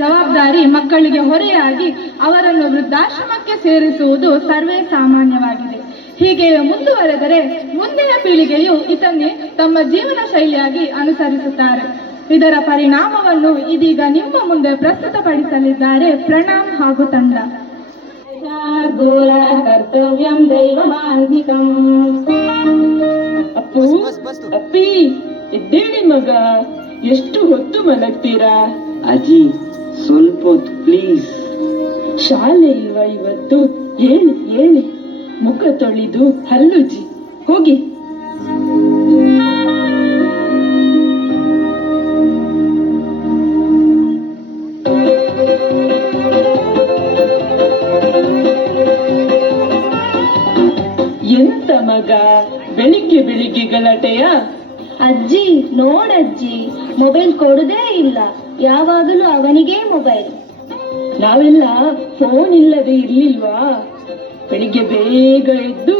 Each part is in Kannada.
ಜವಾಬ್ದಾರಿ ಮಕ್ಕಳಿಗೆ ಹೊರೆಯಾಗಿ ಅವರನ್ನು ವೃದ್ಧಾಶ್ರಮಕ್ಕೆ ಸೇರಿಸುವುದು ಸರ್ವೇ ಸಾಮಾನ್ಯವಾಗಿದೆ. ಹೀಗೆ ಮುಂದುವರೆದರೆ ಮುಂದಿನ ಪೀಳಿಗೆಯು ಇದನ್ನೇ ತಮ್ಮ ಜೀವನ ಶೈಲಿಯಾಗಿ ಅನುಸರಿಸುತ್ತಾರೆ. ಇದರ ಪರಿಣಾಮವನ್ನು ಇದೀಗ ನಿಮ್ಮ ಮುಂದೆ ಪ್ರಸ್ತುತಪಡಿಸಲಿದ್ದಾರೆ ಪ್ರಣಾಮ್ ಹಾಗೂ ತಂಡ. ಕರ್ತವ್ಯಂ ದೈವಮಾನ್ವಿಕಂ. ಅಪ್ಪು, ಅಪ್ಪಿ, ಎದ್ದೇಳಿ ಮಗ, ಎಷ್ಟು ಹೊತ್ತು ಮಲಗ್ತೀರಾ? ಅಜ್ಜಿ, ಸ್ವಲ್ಪ ಹೊತ್ತು ಪ್ಲೀಸ್. ಶಾಲೆ ಇಲ್ವಾ ಇವತ್ತು? ಹೇಳಿ ಹೇಳಿ, ಮುಖ ತೊಳೆದು ಹಲ್ಲುಜ್ಜಿ ಹೋಗಿ. ಎಂತ ಮಗ, ಬೆಳಿಗ್ಗೆ ಬೆಳಿಗ್ಗೆ ಗಲಾಟೆಯ? ಅಜ್ಜಿ ನೋಡಜ್ಜಿ, ಮೊಬೈಲ್ ಕೊಡುದೇ ಇಲ್ಲ, ಯಾವಾಗಲೂ ಅವನಿಗೇ ಮೊಬೈಲ್. ನಾವೆಲ್ಲ ಫೋನ್ ಇಲ್ಲದೆ ಇರ್ಲಿಲ್ವಾ? ಬೆಳಿಗ್ಗೆ ಬೇಗ ಎದ್ದು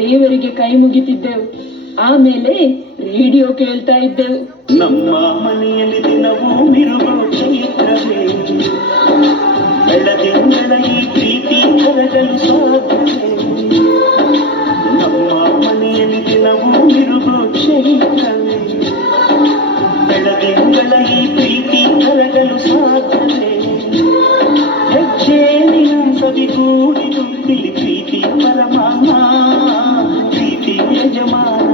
ದೇವರಿಗೆ ಕೈ ಮುಗಿತಿದ್ದೆವು, ಆಮೇಲೆ ರೇಡಿಯೋ ಕೇಳ್ತಾ ಇದ್ದೆವು. ನಮ್ಮ ಮನೆಯಲ್ಲಿ ದಿನವೂ ಮಿರುಗೋ ಚೈತ್ರವೇ, ಬೆಳದಿಂಗಳ ಈ ಪ್ರೀತಿ ಹೊರಗಲು ಸಾಧ್ಯವೇ? ನಮ್ಮ ಮನೆಯಲ್ಲಿ ದಿನವೂ ಮಿರುಗೋ ಚೈತ್ರವೇ, ಬೆಳದಿಂಗಳ ಈ ಪ್ರೀತಿ ಹೊರಗಲು ಸಾಧ್ಯವೇ? ಹೆಜ್ಜೆಯ ಸವಿಗೂಡಿದು ತಿಳಿ ಪ್ರೀತಿ ಪರಮಾನ, ಪ್ರೀತಿ ಯಜಮಾನ.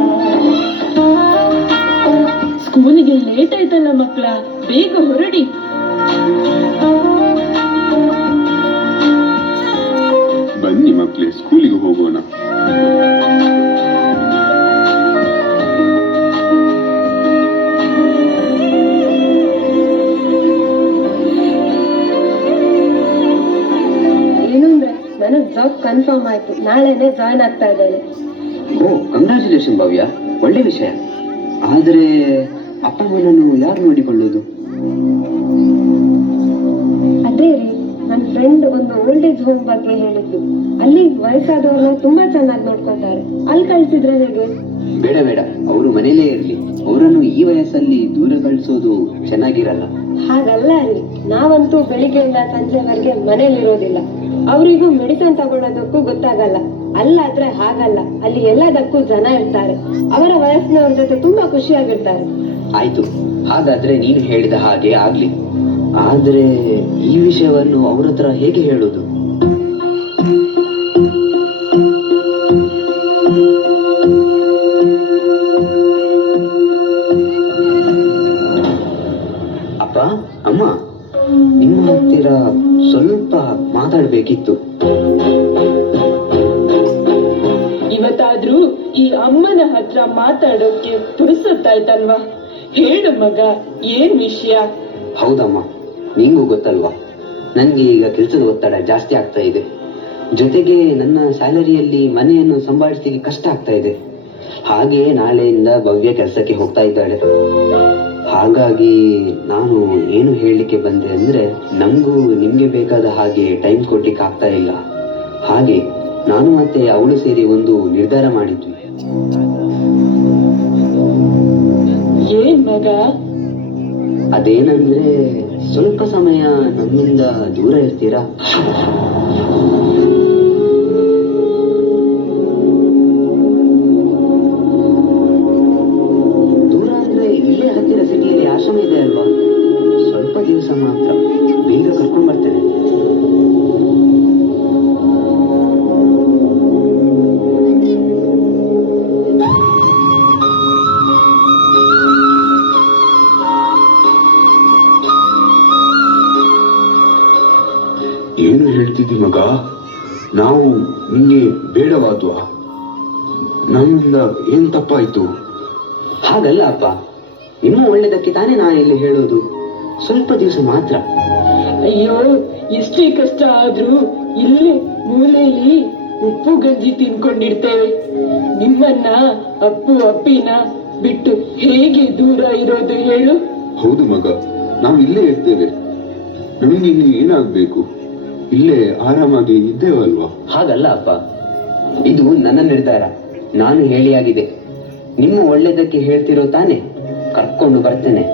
ಸ್ಕೂಲಿಗೆ ಲೇಟ್ ಆಯ್ತಲ್ಲ ಮಕ್ಕಳ, ಬೇಗ ಹೊರಡಿ. ಬನ್ನಿ ಮಕ್ಕಳೇ, ಸ್ಕೂಲಿಗೆ ಹೋಗೋಣ. ಏನಂದ್ರೆ ನನಗ್ ಜಾಬ್ ಕನ್ಫರ್ಮ್ ಆಯ್ತು, ನಾಳೆನೆ ಜಾಯ್ನ್ ಆಗ್ತಾ ಇದ್ದೇನೆ. ಓ, ಕಂಗ್ರಾಚುಲೇಷನ್ ಭವ್ಯ, ಒಳ್ಳೆ ವಿಷಯ. ಆದ್ರೆ ಅಪ್ಪ ಅಮ್ಮನನ್ನು ಯಾರು ನೋಡಿಕೊಳ್ಳೋದು? ಅದೇ ರೀ, ನನ್ನ ಫ್ರೆಂಡ್ ಒಂದು ಓಲ್ಡ್ ಏಜ್ ಹೋಮ್ ಬಗ್ಗೆ ಹೇಳಿದ್ದು. ಅಲ್ಲಿ ವಯಸ್ಸಾದವ್ರನ್ನ ತುಂಬಾ ಚೆನ್ನಾಗಿ ನೋಡ್ಕೊತಾರೆ. ಅಲ್ಲಿ ಕಳ್ಸಿದ್ರೆ ಹೇಗೆ? ಬೇಡ ಬೇಡ, ಅವರು ಮನೇಲೇ ಇರ್ಲಿ. ಅವರನ್ನು ಈ ವಯಸ್ಸಲ್ಲಿ ದೂರ ಕಳಿಸೋದು ಚೆನ್ನಾಗಿರಲ್ಲ. ಹಾಗಲ್ಲ ರೀ, ನಾವಂತೂ ಬೆಳಿಗ್ಗೆಯಿಂದ ಸಂಜೆವರೆಗೆ ಮನೇಲಿರೋದಿಲ್ಲ. ಅವರಿಗೂ ಮೆಡಿಸಿನ್ ತಗೊಳ್ಳೋದಕ್ಕೂ ಗೊತ್ತಾಗಲ್ಲ. ಅಲ್ಲಾದ್ರೆ ಹಾಗಲ್ಲ, ಅಲ್ಲಿ ಎಲ್ಲದಕ್ಕೂ ಜನ ಇರ್ತಾರೆ. ಅವರ ವಯಸ್ಸಿನವ್ರ ಜೊತೆ ತುಂಬಾ ಖುಷಿಯಾಗಿರ್ತಾರೆ. ಆಯ್ತು, ಹಾಗಾದ್ರೆ ನೀನು ಹೇಳಿದ ಹಾಗೆ ಆಗ್ಲಿ. ಆದ್ರೆ ಈ ವಿಷಯವನ್ನು ಅವ್ರ ಹತ್ರ ಹೇಗೆ ಹೇಳೋದು? ಅಪ್ಪ, ಅಮ್ಮ, ನಿಮ್ಮ ಹತ್ತಿರ ಸ್ವಲ್ಪ ಮಾತಾಡ್ಬೇಕಿತ್ತು. ಇವತ್ತಾದ್ರೂ ಈ ಅಮ್ಮನ ಹತ್ರ ಮಾತಾಡೋಕೆ ಪುರುಸೊತ್ತಾಯ್ತಲ್ವಾ? ಹೇಳು ಮಗ, ಏನ್ ವಿಷಯ? ಹೌದಮ್ಮ, ನಿಂಗೂ ಗೊತ್ತಲ್ವಾ, ನನ್ಗೆ ಈಗ ಕೆಲಸದ ಒತ್ತಡ ಜಾಸ್ತಿ ಆಗ್ತಾ ಇದೆ. ಜೊತೆಗೆ ನನ್ನ ಸ್ಯಾಲರಿಯಲ್ಲಿ ಮನೆಯನ್ನು ಸಂಭಾಳಿಸ್ಲಿಕ್ಕೆ ಕಷ್ಟ ಆಗ್ತಾ ಇದೆ. ಹಾಗೆ ನಾಳೆಯಿಂದ ಭವ್ಯ ಕೆಲಸಕ್ಕೆ ಹೋಗ್ತಾ ಇದ್ದಾಳೆ. ಹಾಗಾಗಿ ನಾನು ಏನು ಹೇಳಲಿಕ್ಕೆ ಬಂದೆ ಅಂದ್ರೆ, ನಮಗೂ ನಿಮ್ಗೆ ಬೇಕಾದ ಹಾಗೆ ಟೈಮ್ ಕೊಡ್ಲಿಕ್ಕೆ ಆಗ್ತಾ ಇಲ್ಲ. ಹಾಗೆ ನಾನು ಮತ್ತೆ ಅವಳು ಸೇರಿ ಒಂದು ನಿರ್ಧಾರ ಮಾಡಿದ್ವಿ. ಏನ್ ಮಗ? ಅದೇನಂದ್ರೆ, ಸ್ವಲ್ಪ ಸಮಯ ನಮ್ಮಿಂದ ದೂರ ಇರ್ತೀರಾ? ದೂರ ಅಂದ್ರೆ ಇಲ್ಲೇ ಹತ್ತಿರ ಸಿಟಿಯಲ್ಲಿ ಆಶ್ರಮ ಇದೆ ಅಲ್ವಾ? ಸ್ವಲ್ಪ ದಿವಸ ಮಾತ್ರ, ಬೇಗ ಕರ್ಕೊಂಡ್ ಬರ್ತೇನೆ. ಏನು ಹೇಳ್ತಿದ್ದಿ ಮಗ? ನಾವು ನಿಂಗೆ ಬೇಡವಾದ್ವಾ? ನಮ್ಮಿಂದ ಏನ್ ತಪ್ಪಾಯ್ತು? ಹಾಗಲ್ಲ ಅಪ್ಪ, ನಿಮ್ಮ ಒಳ್ಳೆದಕ್ಕೆ ತಾನೇ ನಾನು ಇಲ್ಲಿ ಹೇಳೋದು. ಸ್ವಲ್ಪ ದಿವಸ ಮಾತ್ರ. ಅಯ್ಯೋ, ಎಷ್ಟೇ ಕಷ್ಟ ಆದ್ರೂ ಇಲ್ಲೇ ಮೂಲೆಯಲ್ಲಿ ಉಪ್ಪು ಗಂಜಿ ತಿನ್ಕೊಂಡಿರ್ತೇವೆ. ನಿಮ್ಮನ್ನ, ಅಪ್ಪು ಅಪ್ಪಿನ ಬಿಟ್ಟು ಹೇಗೆ ದೂರ ಇರೋದು ಹೇಳು? ಹೌದು ಮಗ, ನಾವು ಇಲ್ಲೇ ಇರ್ತೇವೆ. ನಮಗೆ ಇಲ್ಲಿ ಏನಾಗ್ಬೇಕು? ಇಲ್ಲೇ ಆರಾಮಾಗಿ ಇದ್ದೇವಲ್ವಾ? ಹಾಗಲ್ಲ ಅಪ್ಪ, ಇದು ನನ್ನ ನಿರ್ಧಾರ. ನಾನು ಹೇಳಿಯಾಗಿದೆ. ನಿಮ್ಮ ಒಳ್ಳೆದಕ್ಕೆ ಹೇಳ್ತಿರೋ ತಾನೆ? ಕರ್ಕೊಂಡು ಬರ್ತೇನೆ,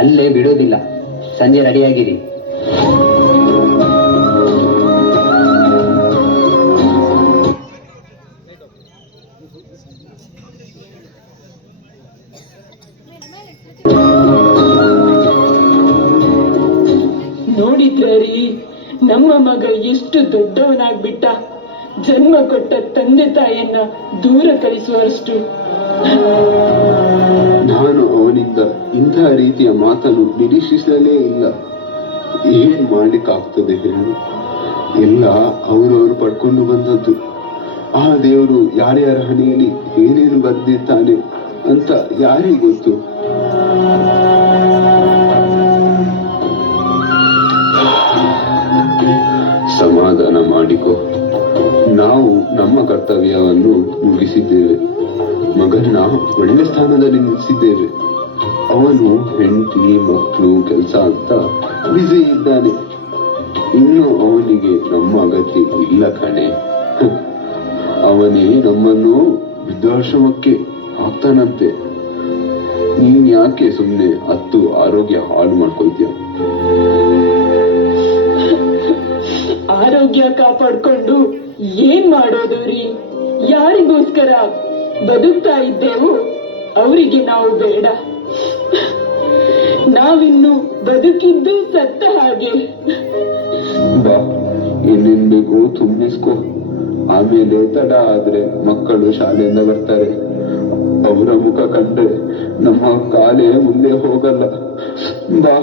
ಅಲ್ಲೇ ಬಿಡೋದಿಲ್ಲ. ಸಂಜೆ ರೆಡಿಯಾಗಿರಿ. ನೋಡಿದ್ರ ರೀ, ನಮ್ಮ ಮಗ ಎಷ್ಟು ದೊಡ್ಡವನಾಗ್ಬಿಟ್ಟ. ಜನ್ಮ ಕೊಟ್ಟ ತಂದೆ ತಾಯಿಯನ್ನ ದೂರ ಕಳಿಸುವಷ್ಟು. ನಾನು ಅವನಿಂದ ಇಂತಹ ರೀತಿಯ ಮಾತನ್ನು ನಿರೀಕ್ಷಿಸಲೇ ಇಲ್ಲ. ಏನ್ ಮಾಡ್ಲಿಕ್ಕಾಗ್ತದೆ ಹೇಳು? ಎಲ್ಲ ಅವರವರು ಪಡ್ಕೊಂಡು ಬಂದದ್ದು. ಆ ದೇವರು ಯಾರ್ಯಾರ ಹಣೆಯಲ್ಲಿ ಏನೇನು ಬರ್ದಿರ್ತಾನೆ ಅಂತ ಯಾರಿಗೂ ಗೊತ್ತು. ಸಮಾಧಾನ ಮಾಡಿಕೊ. ನಾವು ನಮ್ಮ ಕರ್ತವ್ಯವನ್ನು ಮುಗಿಸಿದ್ದೇವೆ. ಮಗನ್ನ ಒಳ್ಳೆ ಸ್ಥಾನದಲ್ಲಿ ನಿಲ್ಲಿಸಿದ್ದೇವೆ. ಅವನು ಹೆಂಡತಿ, ಮಕ್ಕಳು, ಕೆಲಸ ಅಂತ ಬ್ಯುಸಿ ಇದ್ದಾನೆ. ಇನ್ನು ಅವನಿಗೆ ನಮ್ಮ ಅಗತ್ಯ ಇಲ್ಲ ಕಣೆ. ಅವನೇ ನಮ್ಮನ್ನು ವೃದ್ಧಾಶ್ರಮಕ್ಕೆ ಹಾಕ್ತಾನಂತೆ. ನೀನ್ ಯಾಕೆ ಸುಮ್ನೆ ಹತ್ತು ಆರೋಗ್ಯ ಹಾಳು ಮಾಡ್ಕೊಳ್ತೀಯ? ಆರೋಗ್ಯ ಕಾಪಾಡ್ಕೊಂಡು ಏನ್ ಮಾಡೋದು ರೀ? ಯಾರಿಗೋಸ್ಕರ ಬದುಕ್ತಾ ಇದ್ದೇವು ಅವರಿಗೆ ನಾವು ಬೇಡ. ನಾವಿನ್ನು ಬದುಕಿದ್ದು ಸತ್ತ ಹಾಗೆ. ಬಾ, ಇನ್ನೇನ್ ಬೇಕು ತುಂಬಿಸ್ಕೊ. ಆಮೇಲೆ ತಡ ಆದ್ರೆ ಮಕ್ಕಳು ಶಾಲೆಯಿಂದ ಬರ್ತಾರೆ. ಅವರ ಮುಖ ಕಂಡ್ರೆ ನಮ್ಮ ಕಾಲೇ ಮುಂದೆ ಹೋಗಲ್ಲ. ಬಾ.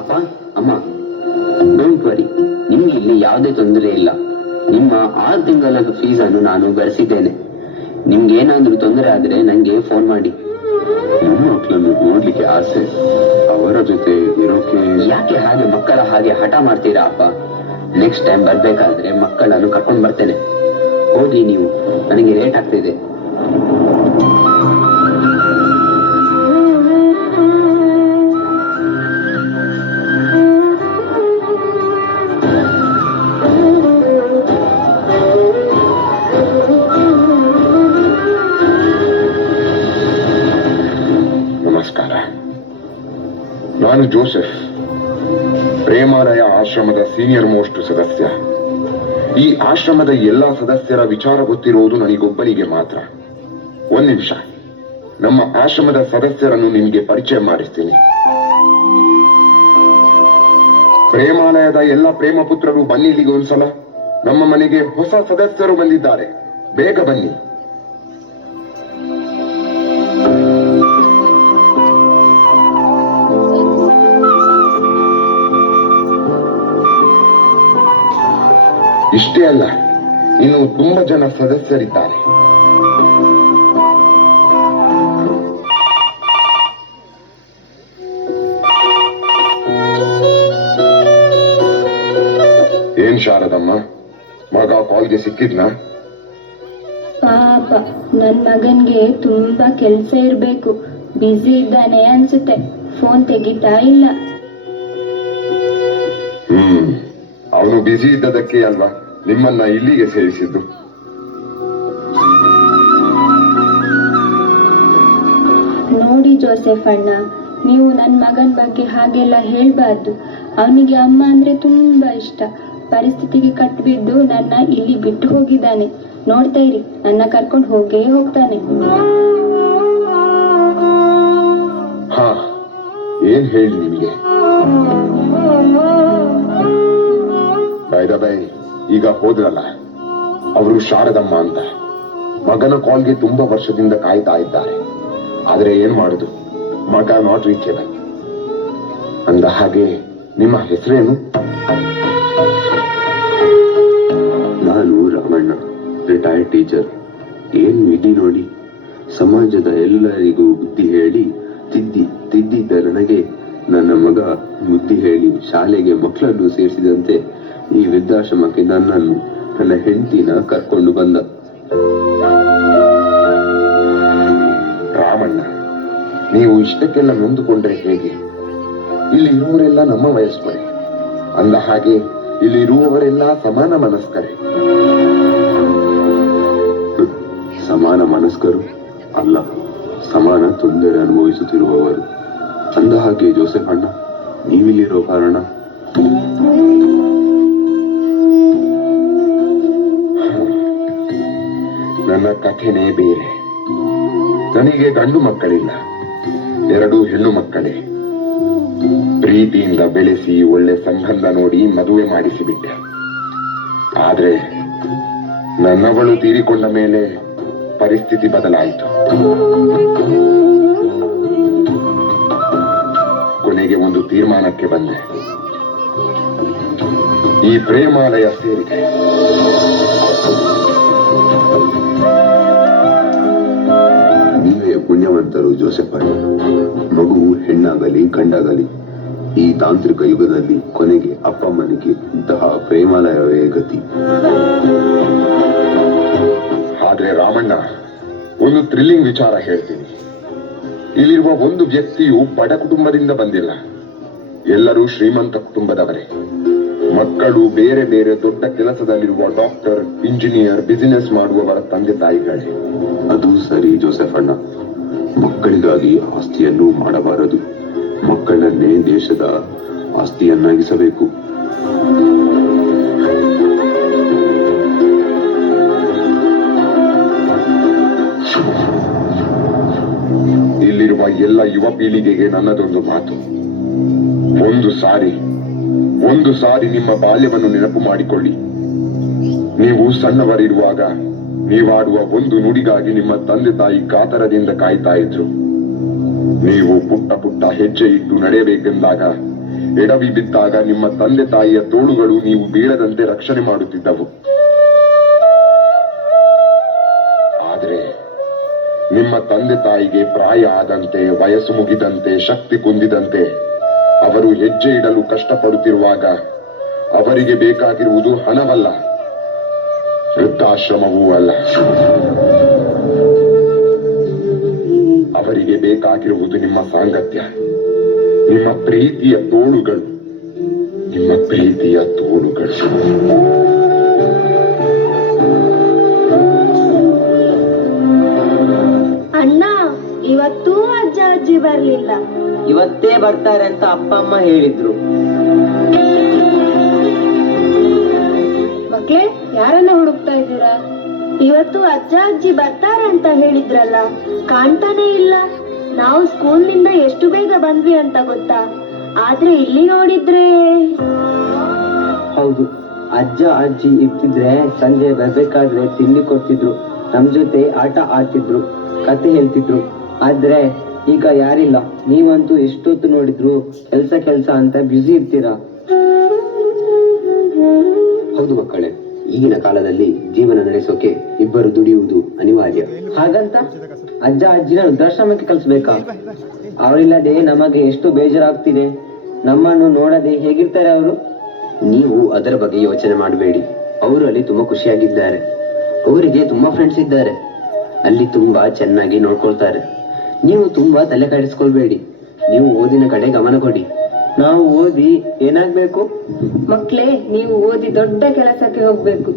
ಅಪ್ಪ, ಅಮ್ಮ, ಡೋಂಟ್ ವರಿ, ನಿಮ್ಗೆ ಇಲ್ಲಿ ಯಾವುದೇ ತೊಂದರೆ ಇಲ್ಲ. ನಿಮ್ಮ 6 ತಿಂಗಳ ಫೀಸನ್ನು ನಾನು ಭರಿಸಿದ್ದೇನೆ. ನಿಮ್ಗೆ ಏನಾದ್ರೂ ತೊಂದರೆ ಆದ್ರೆ ನಂಗೆ ಫೋನ್ ಮಾಡಿ. ನಮ್ಮ ಮಕ್ಕಳನ್ನು ನೋಡ್ಲಿಕ್ಕೆ ಆಸೆ, ಅವರ ಜೊತೆ ಇರೋಕೆ. ಯಾಕೆ ಹಾಗೆ ಮಕ್ಕಳ ಹಾಗೆ ಹಠ ಮಾಡ್ತೀರಾ ಅಪ್ಪ? ನೆಕ್ಸ್ಟ್ ಟೈಮ್ ಬರ್ಬೇಕಾದ್ರೆ ಮಕ್ಕಳನ್ನು ಕರ್ಕೊಂಡು ಬರ್ತೇನೆ. ಹೋಗಿ ನೀವು, ನನಗೆ ಲೇಟ್ ಆಗ್ತಿದೆ. ನಮಸ್ಕಾರ. ನಾನು ಜೋಸೆಫ್, ಪ್ರೇಮಾಲಯ ಆಶ್ರಮದ ಸೀನಿಯರ್ ಮೋಸ್ಟ್ ಸದಸ್ಯ. ಈ ಆಶ್ರಮದ ಎಲ್ಲಾ ಸದಸ್ಯರ ವಿಚಾರ ಗೊತ್ತಿರುವುದು ನನಗೊಬ್ಬನಿಗೆ ಮಾತ್ರ. ಒಂದ್ ನಿಮಿಷ, ನಮ್ಮ ಆಶ್ರಮದ ಸದಸ್ಯರನ್ನು ನಿಮಗೆ ಪರಿಚಯ ಮಾಡಿಸ್ತೀನಿ. ಪ್ರೇಮಾಲಯದ ಎಲ್ಲ ಪ್ರೇಮ ಪುತ್ರರು ಬನ್ನಿ ಇಲ್ಲಿಗೆ ಒಂದ್ಸಲ. ನಮ್ಮ ಮನೆಗೆ ಹೊಸ ಸದಸ್ಯರು ಬಂದಿದ್ದಾರೆ, ಬೇಗ ಬನ್ನಿ. ಇಷ್ಟೇ ಅಲ್ಲ, ಇನ್ನು ತುಂಬಾ ಜನ ಸದಸ್ಯರಿದ್ದಾರೆ. ಏನ್ ಶಾರದಮ್ಮ, ಮಗ ಕಾಲ್ಗೆ ಸಿಕ್ಕಿದ್ನಾ? ಪಾಪ, ನನ್ ಮಗನ್ಗೆ ತುಂಬಾ ಕೆಲ್ಸ ಇರ್ಬೇಕು. ಬ್ಯುಸಿ ಇದ್ದಾನೆ ಅನ್ಸುತ್ತೆ, ಫೋನ್ ತೆಗಿತಾ ಇಲ್ಲ. ಅವನು ಬ್ಯುಸಿ ಇದ್ದದಕ್ಕೆ ಅಲ್ವಾ ನಿಮ್ಮನ್ನ ಇಲ್ಲಿಗೆ ಸೇರಿಸಿದ್ದು. ನೋಡಿ ಜೋಸೆಫ್ ಅಣ್ಣ, ನೀವು ನನ್ ಮಗನ್ ಬಗ್ಗೆ ಹಾಗೆಲ್ಲ ಹೇಳ್ಬಾರ್ದು. ಅವನಿಗೆ ಅಮ್ಮ ಅಂದ್ರೆ ತುಂಬಾ ಇಷ್ಟ. ಪರಿಸ್ಥಿತಿಗೆ ಕಟ್ಬಿದ್ದು ನನ್ನ ಇಲ್ಲಿ ಬಿಟ್ಟು ಹೋಗಿದ್ದಾನೆ. ನೋಡ್ತಾ ಇರಿ, ನನ್ನ ಕರ್ಕೊಂಡು ಹೋಗೇ ಹೋಗ್ತಾನೆ. ಹಾ, ಏನ್ ಹೇಳಿ ನಿಮಗೆ? ಬೈ ಈಗ ಹೋದ್ರಲ್ಲ, ಅವರು ಶಾರದಮ್ಮ ಅಂತ. ಮಗನ ಕಾಲ್ಗೆ ತುಂಬಾ ವರ್ಷದಿಂದ ಕಾಯ್ತಾ ಇದ್ದಾರೆ. ಆದ್ರೆ ಏನ್ ಮಾಡುದು, ಮಗ ನಾಟ್ ರೀಚೇಬಲ್. ಅಂದ ಹಾಗೆ ನಿಮ್ಮ ಹೆಸರೇನು? ನಾನು ರಾಮಣ್ಣ, ರಿಟೈರ್ಡ್ ಟೀಚರ್. ಏನ್ ವಿಧಿ ನೋಡಿ, ಸಮಾಜದ ಎಲ್ಲರಿಗೂ ಬುದ್ಧಿ ಹೇಳಿ ತಿದ್ದಿದ್ದ ನನಗೆ ನನ್ನ ಮಗ ಬುದ್ಧಿ ಹೇಳಿ ಶಾಲೆಗೆ ಮಕ್ಕಳನ್ನು ಸೇರಿಸಿದಂತೆ ಈ ವೃದ್ಧಾಶ್ರಮಕ್ಕೆ ನನ್ನನ್ನು, ನನ್ನ ಹೆಂಡತಿನ ಕರ್ಕೊಂಡು ಬಂದ. ರಾಮಣ್ಣ, ನೀವು ಇಷ್ಟಕ್ಕೆಲ್ಲ ನೊಂದುಕೊಂಡ್ರೆ ಹೇಗೆ? ಇಲ್ಲಿ ಇರುವವರೆಲ್ಲ ನಮ್ಮ ವಯಸ್ಕರೇ. ಅಂದ ಹಾಗೆ ಇಲ್ಲಿ ಇರುವವರೆಲ್ಲ ಸಮಾನ ಮನಸ್ಕರೇ. ಸಮಾನ ಮನಸ್ಕರು ಅಲ್ಲ, ಸಮಾನ ತೊಂದರೆ ಅನುಭವಿಸುತ್ತಿರುವವರು. ಅಂದ ಹಾಗೆ ಜೋಸೆಫ್ ಅಣ್ಣ, ನೀವಿಲ್ಲಿರೋ ಕಾರಣ ನನ್ನ ಕಥೆನೇ ಬೇರೆ. ನನಗೆ ಗಂಡು ಮಕ್ಕಳಿಲ್ಲ, 2 ಹೆಣ್ಣು ಮಕ್ಕಳೇ. ಪ್ರೀತಿಯಿಂದ ಬೆಳೆಸಿ ಒಳ್ಳೆ ಸಂಬಂಧ ನೋಡಿ ಮದುವೆ ಮಾಡಿಸಿಬಿಟ್ಟೆ. ಆದ್ರೆ ನನ್ನವಳು ತೀರಿಕೊಂಡ ಮೇಲೆ ಪರಿಸ್ಥಿತಿ ಬದಲಾಯಿತು. ಕೊನೆಗೆ ಒಂದು ತೀರ್ಮಾನಕ್ಕೆ ಬಂದೆ. ಈ ಪ್ರೇಮಾಲಯ ಸೇರಿದೆ. ನೀವೇ ಪುಣ್ಯವಂತರು ಜೋಸೆಫ್. ಮಗು ಹೆಣ್ಣಾಗಲಿ ಗಂಡಾಗಲಿ ಈ ತಾಂತ್ರಿಕ ಯುಗದಲ್ಲಿ ಕೊನೆಗೆ ಅಪ್ಪಮ್ಮನಿಗೆ ಇಂತಹ ಪ್ರೇಮಾಲಯವೇ ಗತಿ. ಆದ್ರೆ ರಾಮಣ್ಣ, ಒಂದು ಥ್ರಿಲ್ಲಿಂಗ್ ವಿಚಾರ ಹೇಳ್ತೀನಿ. ಇಲ್ಲಿರುವ ಒಂದು ವ್ಯಕ್ತಿಯು ಬಡ ಕುಟುಂಬದಿಂದ ಬಂದಿಲ್ಲ, ಎಲ್ಲರೂ ಶ್ರೀಮಂತ ಕುಟುಂಬದವರೇ. ಮಕ್ಕಳು ಬೇರೆ ಬೇರೆ ದೊಡ್ಡ ಕೆಲಸದಲ್ಲಿರುವ ಡಾಕ್ಟರ್, ಇಂಜಿನಿಯರ್, ಬಿಸಿನೆಸ್ ಮಾಡುವವರ ತಂದೆ ತಾಯಿಗಳೇ. ಅದು ಸರಿ ಜೋಸೆಫ್ ಅಣ್ಣ, ಮಕ್ಕಳಿಗಾಗಿ ಆಸ್ತಿಯನ್ನು ಮಾಡಬಾರದು, ಮಕ್ಕಳನ್ನೇ ದೇಶದ ಆಸ್ತಿಯನ್ನಾಗಿಸಬೇಕು. ಇಲ್ಲಿರುವ ಎಲ್ಲ ಯುವ ಪೀಳಿಗೆಗೆ ನನ್ನದೊಂದು ಮಾತು. ಒಂದು ಸಾರಿ ನಿಮ್ಮ ಬಾಲ್ಯವನ್ನು ನೆನಪು ಮಾಡಿಕೊಳ್ಳಿ. ನೀವು ಸಣ್ಣವರಿರುವಾಗ ನೀವಾಡುವ ಒಂದು ನುಡಿಗಾಗಿ ನಿಮ್ಮ ತಂದೆ ತಾಯಿ ಕಾತರದಿಂದ ಕಾಯ್ತಾ ಇದ್ರು. ನೀವು ಪುಟ್ಟ ಪುಟ್ಟ ಹೆಜ್ಜೆ ಇಟ್ಟು ನಡೆಯಬೇಕೆಂದಾಗ ಎಡವಿ ಬಿದ್ದಾಗ ನಿಮ್ಮ ತಂದೆ ತಾಯಿಯ ತೋಳುಗಳು ನೀವು ಬೀಳದಂತೆ ರಕ್ಷಣೆ ಮಾಡುತ್ತಿದ್ದವು. ಆದ್ರೆ ನಿಮ್ಮ ತಂದೆ ತಾಯಿಗೆ ಪ್ರಾಯ ಆದಂತೆ, ವಯಸ್ಸು ಮುಗಿದಂತೆ, ಶಕ್ತಿ ಕುಂದಿದಂತೆ ಅವರು ಹೆಜ್ಜೆ ಇಡಲು ಕಷ್ಟಪಡುತ್ತಿರುವಾಗ ಅವರಿಗೆ ಬೇಕಾಗಿರುವುದು ಹಣವಲ್ಲ, ವೃದ್ಧಾಶ್ರಮವೂ ಅಲ್ಲ. ಅವರಿಗೆ ಬೇಕಾಗಿರುವುದು ನಿಮ್ಮ ಸಾಂಗತ್ಯ, ನಿಮ್ಮ ಪ್ರೀತಿಯ ತೋಳುಗಳು, ನಿಮ್ಮ ಪ್ರೀತಿಯ ತೋಳುಗಳು. ಅಣ್ಣ, ಇವತ್ತೂ ಅಜ್ಜ ಅಜ್ಜಿ ಬರ್ಲಿಲ್ಲ. ಇವತ್ತೇ ಬರ್ತಾರೆ ಅಂತ ಅಪ್ಪ ಅಮ್ಮ ಹೇಳಿದ್ರು. ಮಕ್ಳೇ, ಯಾರನ್ನ ಹುಡುಕ್ತಾ ಇದ್ದೀರಾ? ಇವತ್ತು ಅಜ್ಜ ಅಜ್ಜಿ ಬರ್ತಾರೆ ಅಂತ ಹೇಳಿದ್ರಲ್ಲ, ಕಾಣ್ತಾನೆ ಇಲ್ಲ. ನಾವು ಸ್ಕೂಲ್ನಿಂದ ಎಷ್ಟು ಬೇಗ ಬಂದ್ವಿ ಅಂತ ಗೊತ್ತಾ? ಆದ್ರೆ ಇಲ್ಲಿ ನೋಡಿದ್ರೆ ಹೌದು, ಅಜ್ಜ ಅಜ್ಜಿ ಇರ್ತಿದ್ರೆ ಸಂಜೆ ಬರ್ಬೇಕಾದ್ರೆ ತಿಂಡಿ ಕೊಡ್ತಿದ್ರು, ನಮ್ ಜೊತೆ ಆಟ ಆಡ್ತಿದ್ರು, ಕತೆ ಹೇಳ್ತಿದ್ರು. ಆದ್ರೆ ಈಗ ಯಾರಿಲ್ಲ. ನೀವಂತೂ ಎಷ್ಟೊತ್ತು ನೋಡಿದ್ರು ಕೆಲ್ಸ ಅಂತ ಬ್ಯುಸಿ ಇರ್ತೀರಾ. ಹೌದು ಮಕ್ಕಳೇ, ಈಗಿನ ಕಾಲದಲ್ಲಿ ಜೀವನ ನಡೆಸೋಕೆ ಇಬ್ಬರು ದುಡಿಯುವುದು ಅನಿವಾರ್ಯ. ಹಾಗಂತ ಅಜ್ಜ ಅಜ್ಜಿನ ವೃದ್ಧಾಶ್ರಮಕ್ಕೆ ಕಳಿಸ್ಬೇಕಾ? ಅವರಿಲ್ಲದೆ ನಮಗೆ ಎಷ್ಟು ಬೇಜಾರಾಗ್ತಿದೆ. ನಮ್ಮನ್ನು ನೋಡದೆ ಹೇಗಿರ್ತಾರೆ ಅವರು? ನೀವು ಅದರ ಬಗ್ಗೆ ಯೋಚನೆ ಮಾಡಬೇಡಿ. ಅವರು ಅಲ್ಲಿ ತುಂಬಾ ಖುಷಿಯಾಗಿದ್ದಾರೆ. ಅವರಿಗೆ ತುಂಬಾ ಫ್ರೆಂಡ್ಸ್ ಇದ್ದಾರೆ. ಅಲ್ಲಿ ತುಂಬಾ ಚೆನ್ನಾಗಿ ನೋಡ್ಕೊಳ್ತಾರೆ. ನೀವು ತುಂಬಾ ತಲೆ ಕೆಡಿಸ್ಕೊಳ್ಬೇಡಿ. ನೀವು ಓದಿನ ಕಡೆ ಗಮನ ಕೊಡಿ. ನಾವು ಓದಿ ಏನಾಗ್ಬೇಕು? ಮಕ್ಳೇ, ನೀವು ಓದಿ ದೊಡ್ಡ ಕೆಲಸಕ್ಕೆ ಹೋಗ್ಬೇಕು.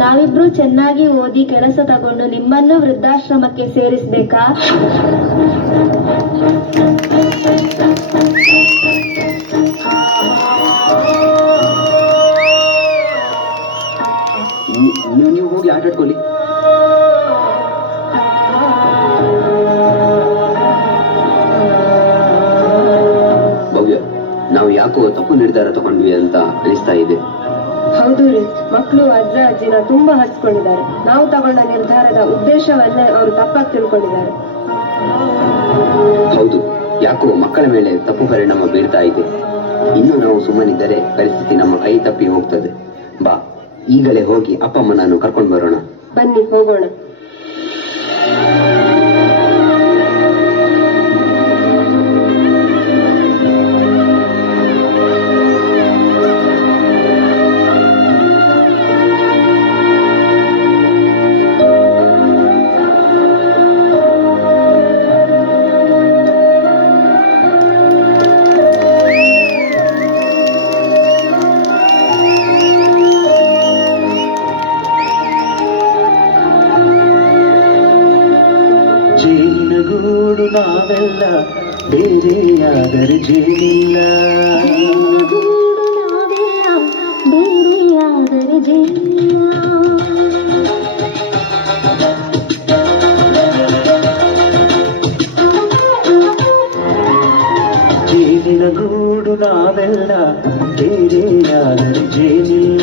ನಾವಿಬ್ರು ಚೆನ್ನಾಗಿ ಓದಿ ಕೆಲಸ ತಗೊಂಡು ನಿಮ್ಮನ್ನು ವೃದ್ಧಾಶ್ರಮಕ್ಕೆ ಸೇರಿಸ್ಬೇಕಾ? ನೀವು ಹೋಗಿ ಆಟ ಆಡ್ಕೊಳ್ಳಿ. ಭವ್ಯ, ನಾವು ಯಾಕೋ ತಪ್ಪು ನಿರ್ಧಾರ ತಗೊಂಡ್ವಿ ಅಂತ ಅನಿಸ್ತಾ ಇದೆ. ಹೌದು ರೀ, ಮಕ್ಕಳು ಅಜ್ಜ ಅಜ್ಜಿನ ತುಂಬಾ ಹಚ್ಕೊಂಡಿದ್ದಾರೆ. ನಾವು ತಗೊಂಡ ನಿರ್ಧಾರದ ಉದ್ದೇಶವನ್ನೇ ಅವರು ತಪ್ಪಾಗಿ ತಿಳ್ಕೊಂಡಿದ್ದಾರೆ. ಹೌದು, ಯಾಕೋ ಮಕ್ಕಳ ಮೇಲೆ ತಪ್ಪು ಪರಿಣಾಮ ಬೀರ್ತಾ ಇದೆ. ಇನ್ನು ನಾವು ಸುಮ್ಮನಿದ್ದರೆ ಪರಿಸ್ಥಿತಿ ನಮ್ಮ ಕೈ ತಪ್ಪಿ ಹೋಗ್ತದೆ. ಬಾ, ಈಗಲೇ ಹೋಗಿ ಅಪ್ಪ ಅಮ್ಮನನ್ನು ಕರ್ಕೊಂಡು ಬರೋಣ. ಬನ್ನಿ, ಹೋಗೋಣ. ಜೇನುಗೂಡು ನಾವೆಲ್ಲ ಬೇರೆಯಾದರೆ ಜೇನಿಲ್ಲ. ಬೇರೆಯಾದರೆ ಜೇನಿಲ್ಲ. ನಾವೆಲ್ಲ ಬೇರೆಯಾದರೆ ಜೇನಿಲ್ಲ.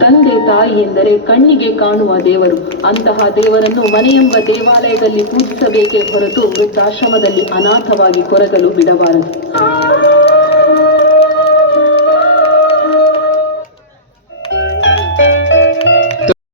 ತಂದೆ ತಾಯಿ ಎಂದರೆ ಕಣ್ಣಿಗೆ ಕಾಣುವ ದೇವರು. ಅಂತಹ ದೇವರನ್ನು ಮನೆಯೆಂಬ ದೇವಾಲಯದಲ್ಲಿ ಪೂಜಿಸಬೇಕೇ ಹೊರತು ವೃದ್ಧಾಶ್ರಮದಲ್ಲಿ ಅನಾಥವಾಗಿ ಕೊರಗಲು ಬಿಡಬಾರದು.